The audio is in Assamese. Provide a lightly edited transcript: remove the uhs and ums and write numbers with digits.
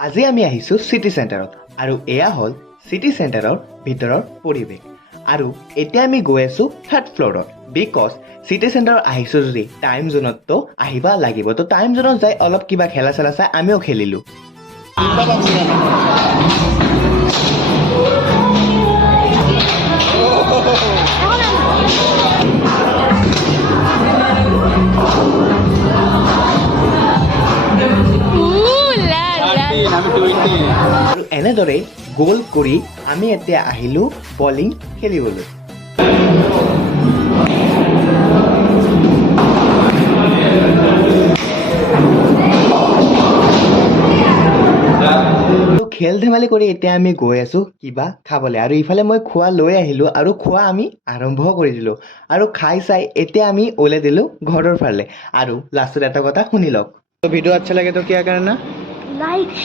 আজি আমি আহিছোঁ চিটি চেণ্টাৰত আৰু এয়া হ'ল চিটি চেণ্টাৰৰ ভিতৰৰ পৰিৱেশ আৰু এতিয়া আমি গৈ আছোঁ থাৰ্ড ফ্ল'ৰত বিকজ চিটি চেণ্টাৰত আহিছোঁ যদি টাইম জোনততো আহিবা লাগিব তো টাইম জোনত যাই অলপ কিবা খেলা চেলা চাই আমিও খেলিলোঁ আৰু এনেদৰে গোল কৰি আমি এতিয়া আহিলোঁ বলিং খেলিবলৈ খেল ধেমালি কৰি এতিয়া আমি গৈ আছোঁ কিবা খাবলৈ আৰু ইফালে মই খোৱা লৈ আহিলোঁ আৰু খোৱা আমি আৰম্ভ কৰি দিলোঁ আৰু খাই চাই এতিয়া আমি ওলাই দিলোঁ ঘৰৰ ফালে আৰু লাষ্টত এটা কথা শুনি লওক ভিডিঅ' আচ্ছা লাগে তো কিয়া करना लाइक